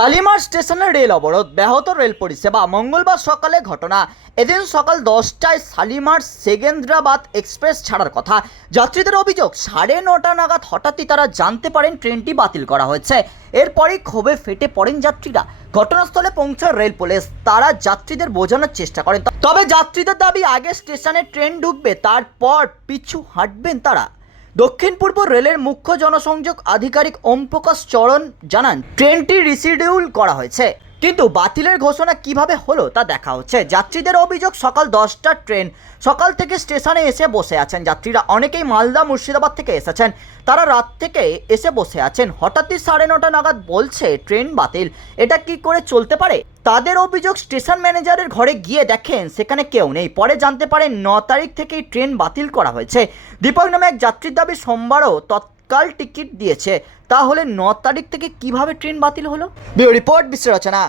শালিমার স্টেশনে রেল অবরোধ। ব্যাহত রেল পরিষেবা। মঙ্গলবার সকালে ঘটনা। এদিন সকাল দশটায় শালিমার সেকেন্দ্রাবাদ এক্সপ্রেস ছাড়ার কথা। যাত্রীদের অভিযোগ, সাড়ে নটা নাগাদ হঠাৎই তারা জানতে পারেন ট্রেনটি বাতিল করা হয়েছে। এরপরই ক্ষোভে ফেটে পড়েন যাত্রীরা। ঘটনাস্থলে পৌঁছায় রেল পুলিশ। তারা যাত্রীদের বোঝানোর চেষ্টা করেন। তবে যাত্রীদের দাবি, আগে স্টেশনে ট্রেন ঢুকবে, তারপর পিছু হাঁটবেন তারা। দক্ষিণ পূর্ব রেলের মুখ্য জনসংযোগ আধিকারিক ওম প্রকাশ চরণ জানান ট্রেনটি রিসিডিউল করা হয়েছে। কিন্তু বাতিলের ঘোষণা কীভাবে হলো তা দেখা হচ্ছে। যাত্রীদের অভিযোগ, সকাল দশটার ট্রেন, সকাল থেকে স্টেশনে এসে বসে আছেন যাত্রীরা। অনেকেই মালদা, মুর্শিদাবাদ থেকে এসেছেন। তারা রাত থেকে এসে বসে আছেন। হঠাৎই সাড়ে নটা নাগাদ বলছে, ট্রেন বাতিল। এটা কি করে চলতে পারে? তাদের অভিযোগ, স্টেশন ম্যানেজারের ঘরে গিয়ে দেখেন সেখানে কেউ নেই। পরে জানতে পারেন, ন তারিখ থেকেই ট্রেন বাতিল করা হয়েছে। দীপক নামে এক যাত্রীর দাবি, সোমবারও তৎকাল টিকিট দিয়েছে। তাহলে ন তারিখ থেকে কীভাবে ট্রেন বাতিল হলো? রিপোর্ট বিশ্ব রচনা।